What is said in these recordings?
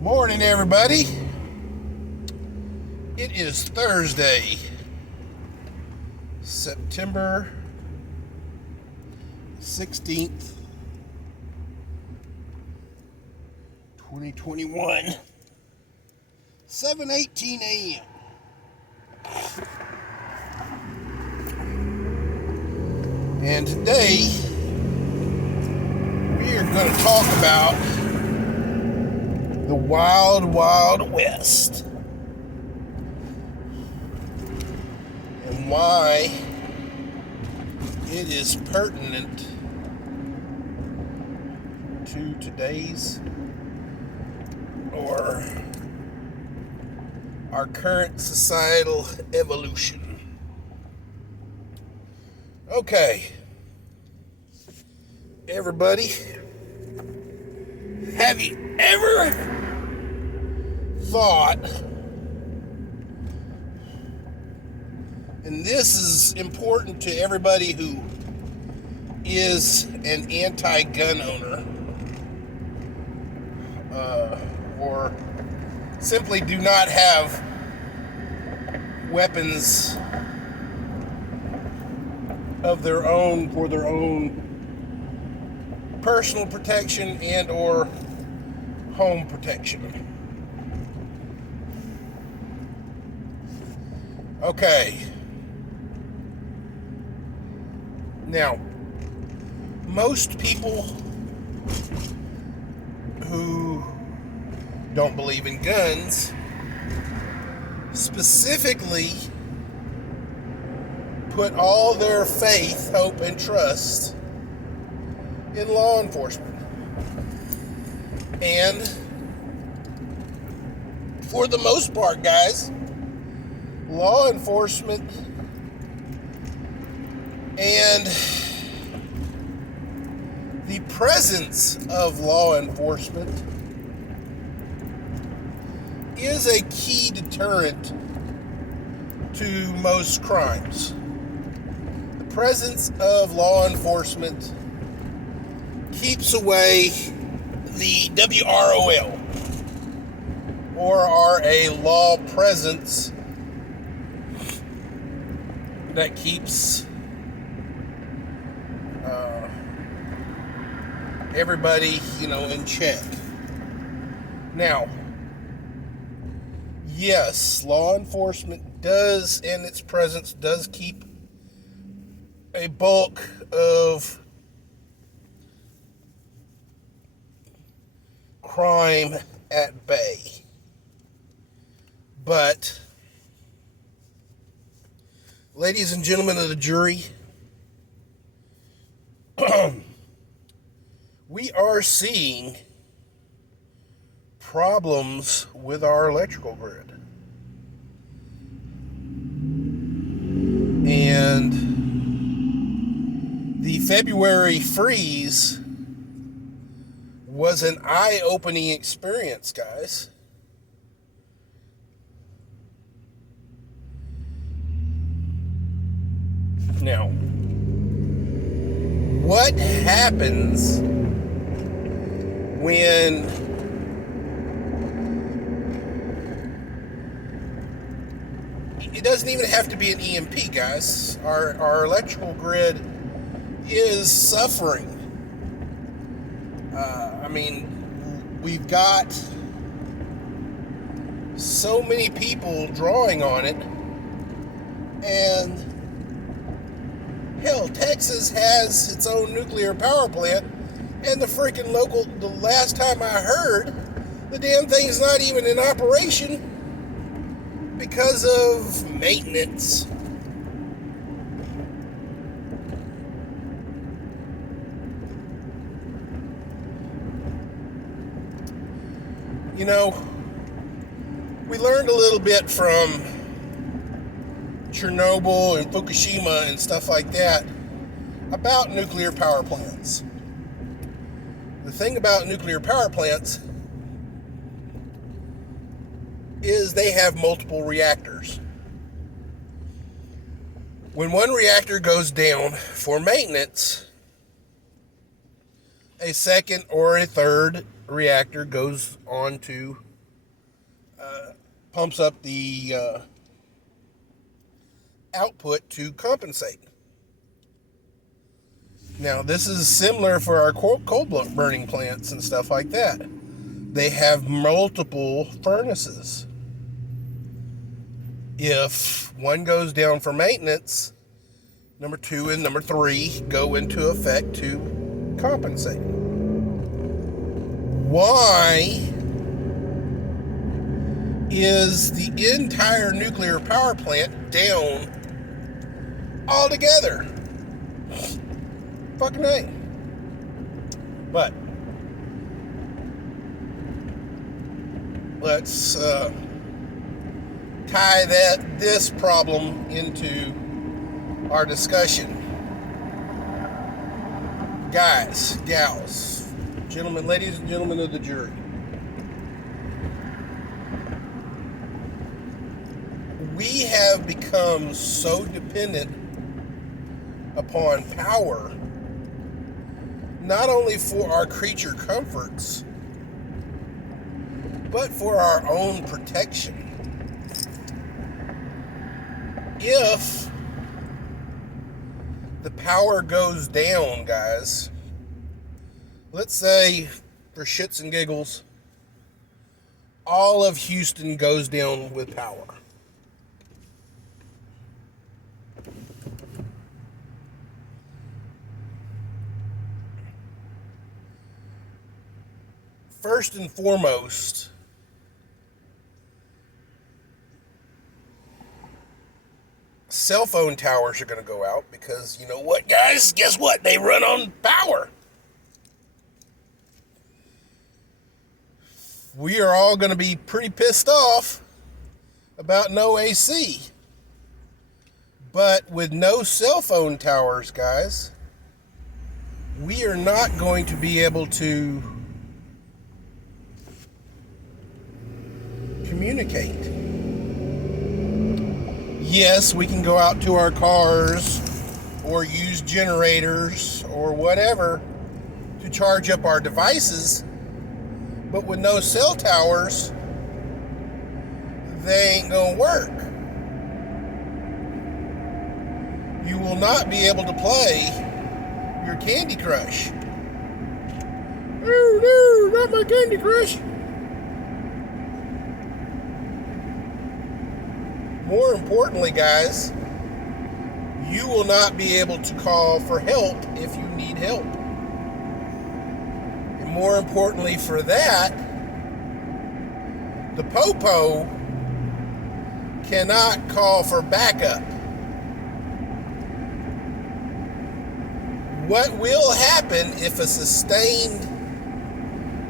Morning, everybody. It is Thursday, September 16th, 2021, 7:18 a.m. And today, we are going to talk about the Wild Wild West and why it is pertinent to today's or our current societal evolution. Okay, everybody, have you ever thought, and this is important to everybody who is an anti-gun owner, or simply do not have weapons of their own for their own personal protection and or home protection. Okay. Now, most people who don't believe in guns specifically put all their faith, hope, and trust in law enforcement. And for the most part, guys, law enforcement and the presence of law enforcement is a key deterrent to most crimes. The presence of law enforcement keeps away the wrol, or RA, law presence that keeps everybody, in check. Now, yes, law enforcement does, and its presence does keep a bulk of crime at bay. But, ladies and gentlemen of the jury, we are seeing problems with our electrical grid. And the February freeze was an eye-opening experience, guys. Now, what happens when it doesn't even have to be an EMP, guys? Our electrical grid is suffering. We've got so many people drawing on it, and hell, Texas has its own nuclear power plant, and the last time I heard, the damn thing's not even in operation because of maintenance. We learned a little bit from Chernobyl and Fukushima and stuff like that about nuclear power plants. The thing about nuclear power plants is they have multiple reactors. When one reactor goes down for maintenance, a second or a third reactor goes on to pumps up the output to compensate. Now, this is similar for our coal burning plants and stuff like that. They have multiple furnaces. If one goes down for maintenance, number 2 and number 3 go into effect to compensate. Why is the entire nuclear power plant down altogether? Fucking A. But let's tie this problem into our discussion. Guys, gals, gentlemen, ladies and gentlemen of the jury. We have become so dependent upon power, not only for our creature comforts, but for our own protection. If the power goes down, guys, let's say, for shits and giggles, all of Houston goes down with power. First and foremost, cell phone towers are going to go out because, you know what, guys? Guess what? They run on power. We are all going to be pretty pissed off about no AC. But with no cell phone towers, guys, we are not going to be able to communicate. Yes, we can go out to our cars or use generators or whatever to charge up our devices, but with no cell towers, they ain't gonna work. You will not be able to play your Candy Crush. Oh no, not my Candy Crush. More importantly, guys, you will not be able to call for help if you need help. And more importantly for that, the Popo cannot call for backup. What will happen if a sustained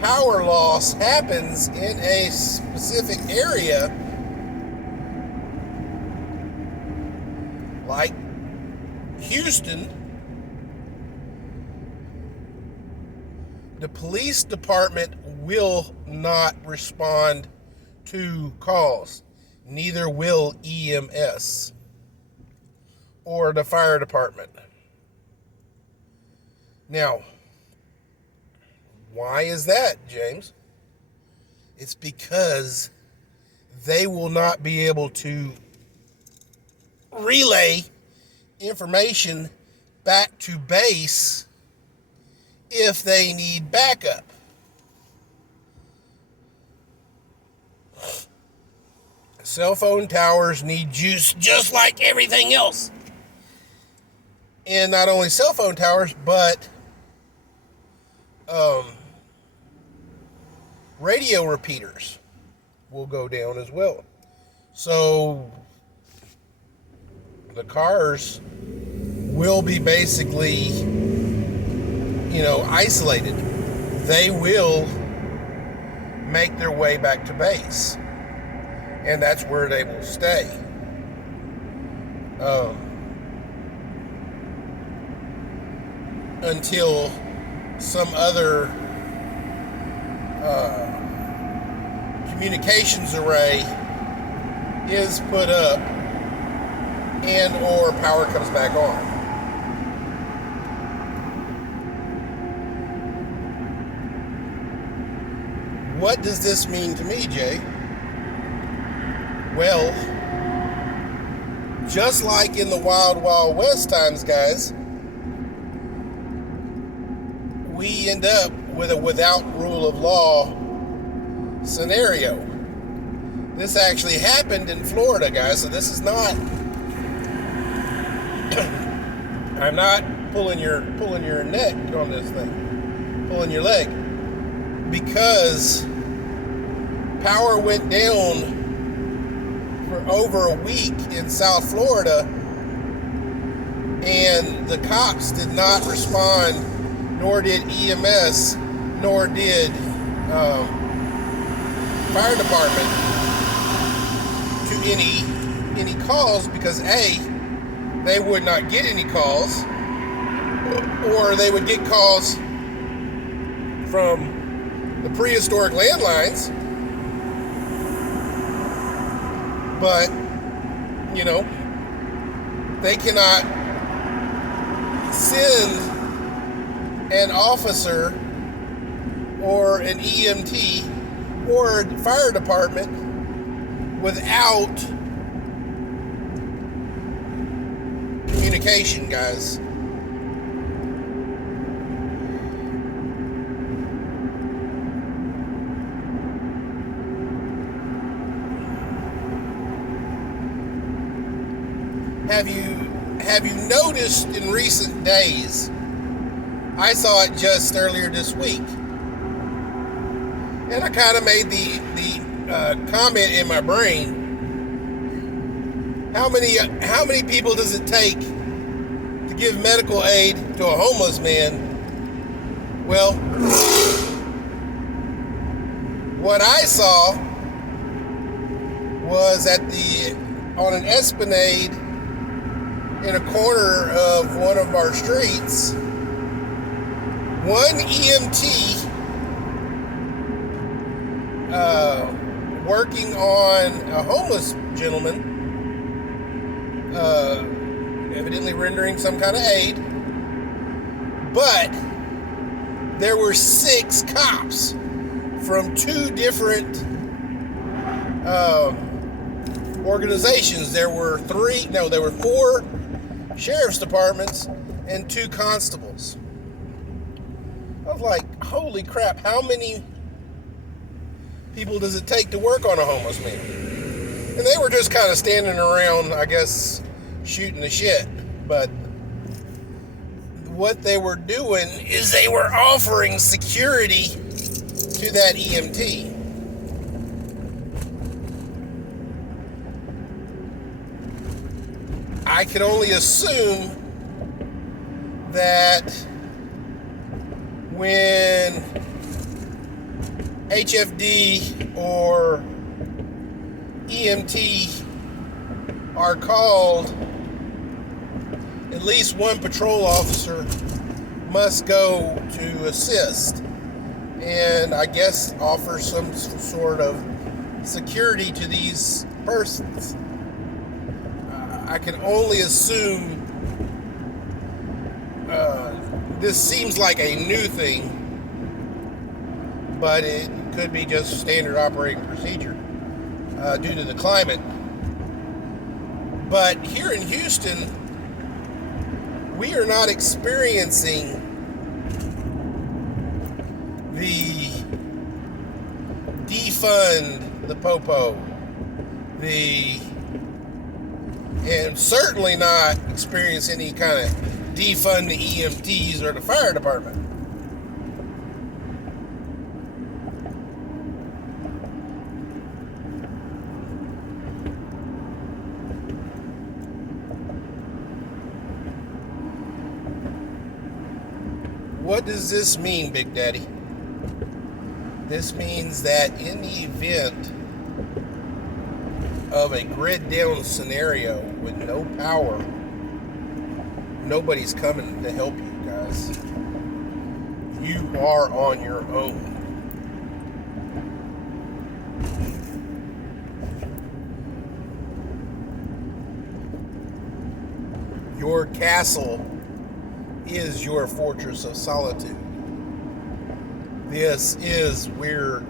power loss happens in a specific area, like Houston? The police department will not respond to calls. Neither will EMS or the fire department. Now, why is that, James? It's because they will not be able to relay information back to base if they need backup. Cell phone towers need juice just like everything else. And not only cell phone towers, but radio repeaters will go down as well. So the cars will be basically, isolated. They will make their way back to base, and that's where they will stay. Until some other communications array is put up and or power comes back on. What does this mean to me, Jay? Well, just like in the Wild Wild West times, guys, we end up with a without rule of law scenario. This actually happened in Florida, guys, so this is not I'm not pulling your neck on this thing, pulling your leg, because power went down for over a week in South Florida, and the cops did not respond, nor did EMS, nor did fire department to any calls, because A, they would not get any calls, or they would get calls from the prehistoric landlines. But, you know, they cannot send an officer or an EMT or a fire department without communication, guys. Have you noticed in recent days? I saw it just earlier this week, and I kind of made the comment in my brain: how many people does it take to give medical aid to a homeless man? Well, what I saw was on an esplanade in a corner of one of our streets, one EMT working on a homeless gentleman, evidently rendering some kind of aid, but there were 6 cops from 2 different organizations. There were 4 sheriff's departments and 2 constables. I was like, holy crap, how many people does it take to work on a homeless man? And they were just kind of standing around, I guess, shooting the shit. But what they were doing is they were offering security to that EMT. I can only assume that when HFD or EMT are called, at least one patrol officer must go to assist and I guess offer some sort of security to these persons. I can only assume this seems like a new thing, but it could be just standard operating procedure due to the climate. But here in Houston, we are not experiencing the defund the popo, and certainly not experience any kind of defund the EMTs or the fire department. What does this mean, Big Daddy? This means that in the event of a grid down scenario with no power, nobody's coming to help you, guys. You are on your own. Your castle is your fortress of solitude. This is where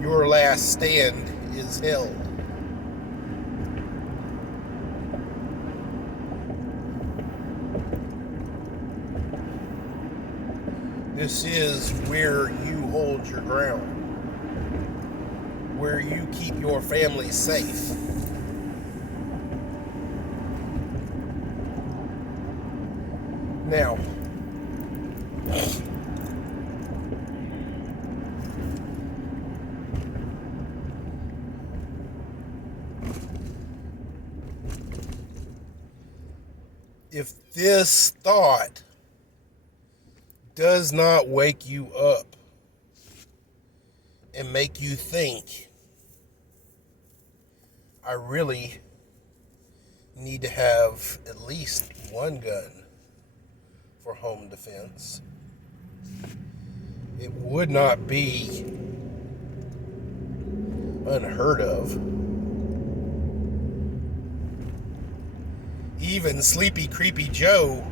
your last stand is held. This is where you hold your ground, where you keep your family safe. Now, if this thought does not wake you up and make you think, I really need to have at least one gun for home defense, it would not be unheard of. Even Sleepy Creepy Joe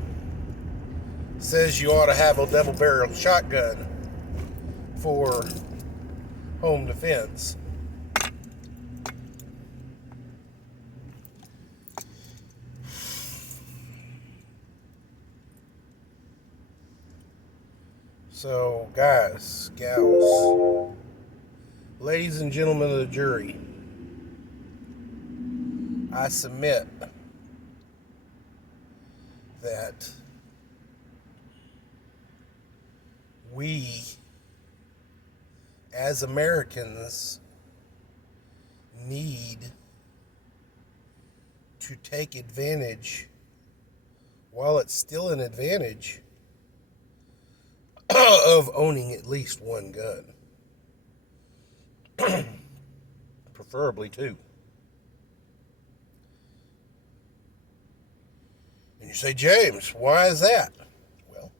says you ought to have a double barrel shotgun for home defense. So, guys, gals, ladies and gentlemen of the jury, I submit that we, as Americans, need to take advantage, while it's still an advantage, of owning at least one gun. Preferably two. And you say, James, why is that? Well,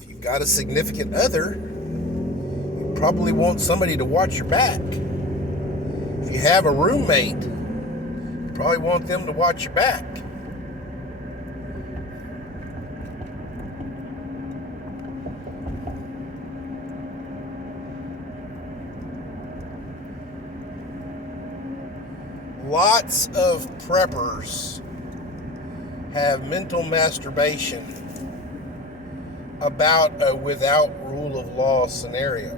if you've got a significant other, you probably want somebody to watch your back. If you have a roommate, you probably want them to watch your back. Lots of preppers have mental masturbation about a without rule of law scenario.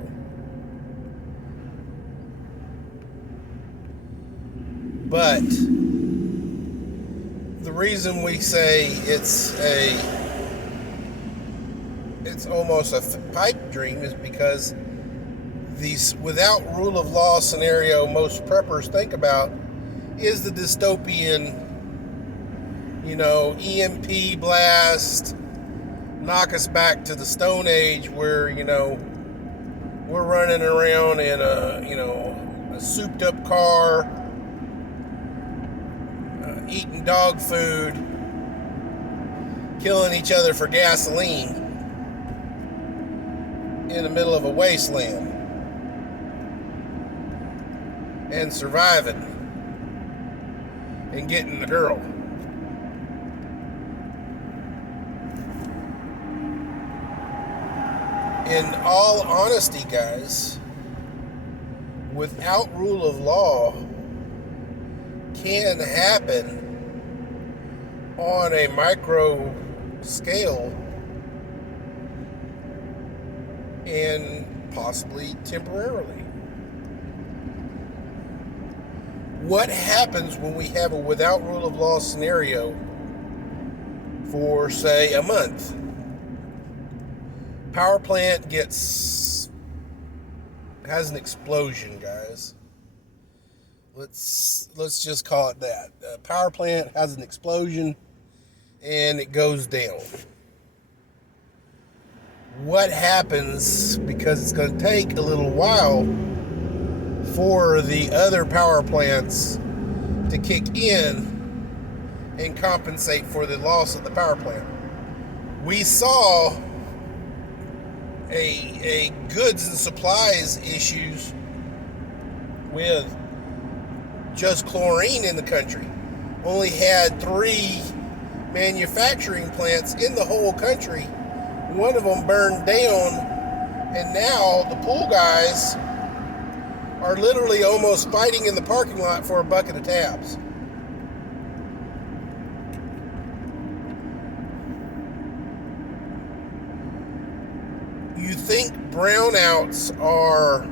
But the reason we say it's almost a pipe dream is because these without rule of law scenario most preppers think about is the dystopian, EMP blast, knock us back to the Stone Age where, we're running around in a souped up car, eating dog food, killing each other for gasoline in the middle of a wasteland and surviving and getting the girl. In all honesty, guys, without rule of law can happen on a micro scale and possibly temporarily. What happens when we have a without rule of law scenario for, say, a month? Power plant has an explosion, guys. Let's just call it that. Power plant has an explosion and it goes down. What happens, because it's going to take a little while for the other power plants to kick in and compensate for the loss of the power plant? We saw a goods and supplies issues with just chlorine in the country. Only had 3 manufacturing plants in the whole country. One of them burned down, and now the pool guys are literally almost fighting in the parking lot for a bucket of tabs. brownouts are,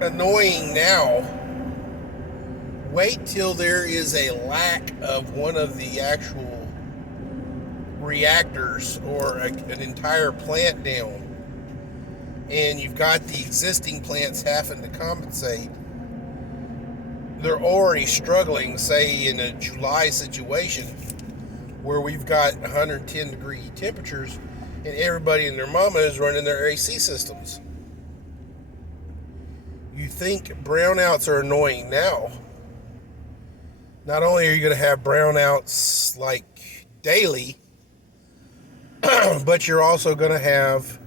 annoying now. Wait till there is a lack of one of the actual reactors or an entire plant down, and you've got the existing plants having to compensate. They're already struggling, say in a July situation where we've got 110 degree temperatures and everybody and their mama is running their AC systems. You think brownouts are annoying now. Not only are you going to have brownouts like daily, but you're also going to have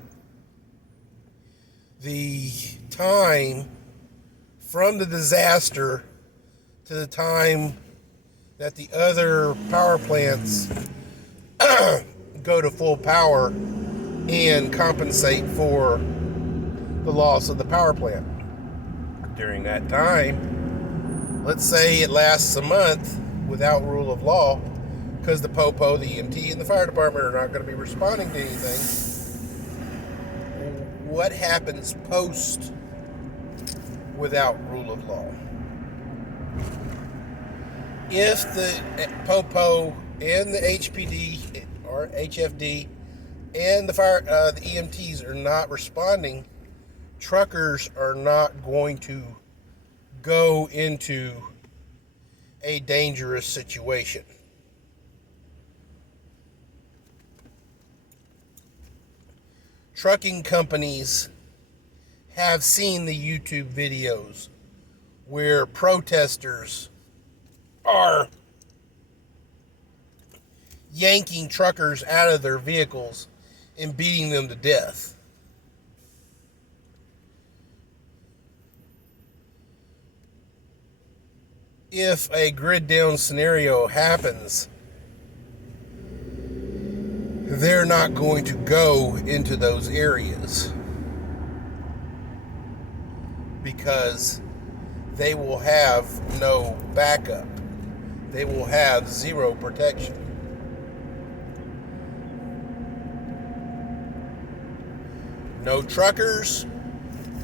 the time from the disaster to the time that the other power plants go to full power and compensate for the loss of the power plant. During that time, let's say it lasts a month without rule of law, because the POPO, the EMT, and the fire department are not going to be responding to anything. What happens post without rule of law? If the POPO and the HPD or HFD and the EMTs are not responding, truckers are not going to go into a dangerous situation. Trucking companies have seen the YouTube videos where protesters are yanking truckers out of their vehicles and beating them to death. If a grid down scenario happens, they're not going to go into those areas because they will have no backup. They will have zero protection. No truckers,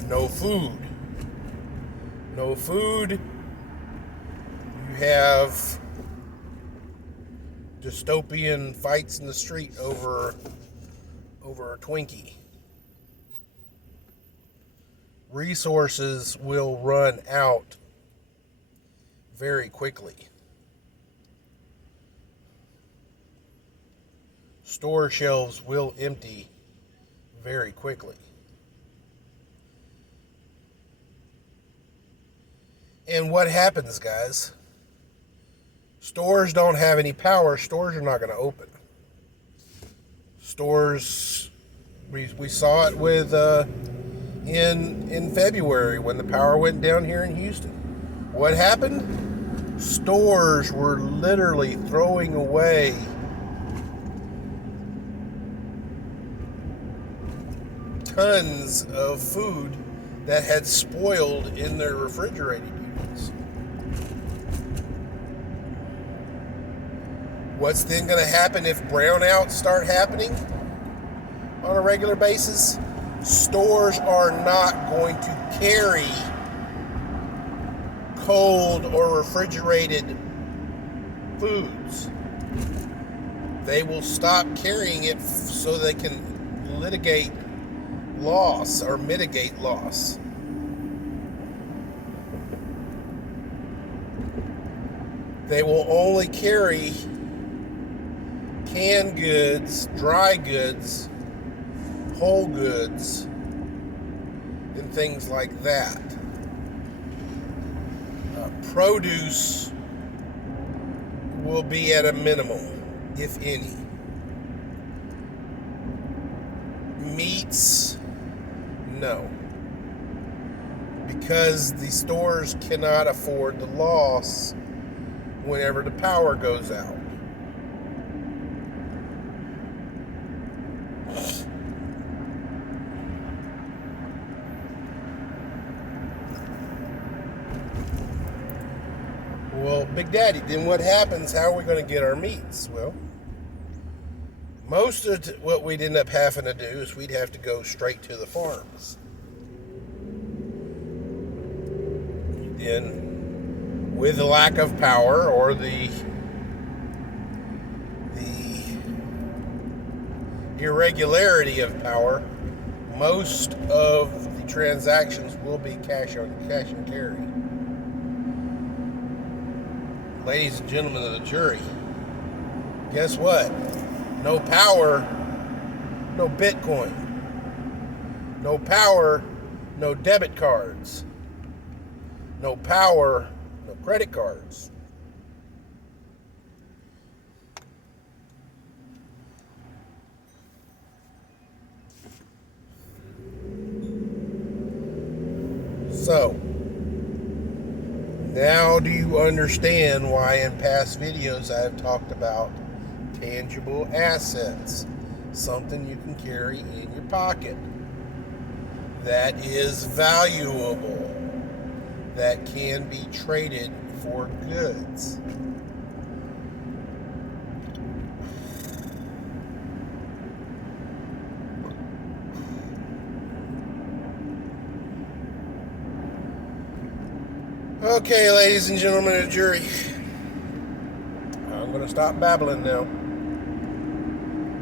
no food. No food. You have dystopian fights in the street over a Twinkie. Resources will run out very quickly. Store shelves will empty very quickly. And what happens, guys? Stores don't have any power. Stores are not going to open. Stores, we saw it with in February when the power went down here in Houston. What happened? Stores were literally throwing away tons of food that had spoiled in their refrigerated units. What's then going to happen if brownouts start happening on a regular basis? Stores are not going to carry cold or refrigerated foods. They will stop carrying it so they can litigate loss or mitigate loss. They will only carry canned goods, dry goods, whole goods, and things like that. Produce will be at a minimum, if any. Meats, no. Because the stores cannot afford the loss whenever the power goes out. Well, Well, Big Daddy, then what happens? How are we going to get our meats? Well, most of what we'd end up having to do is we'd have to go straight to the farms. Then, with the lack of power or the irregularity of power, most of the transactions will be cash and carry. Ladies and gentlemen of the jury, guess what? No power, no Bitcoin. No power, no debit cards. No power, no credit cards. So, now do you understand why in past videos I have talked about tangible assets? Something you can carry in your pocket that is valuable, that can be traded for goods. Okay, ladies and gentlemen of the jury, I'm going to stop babbling now.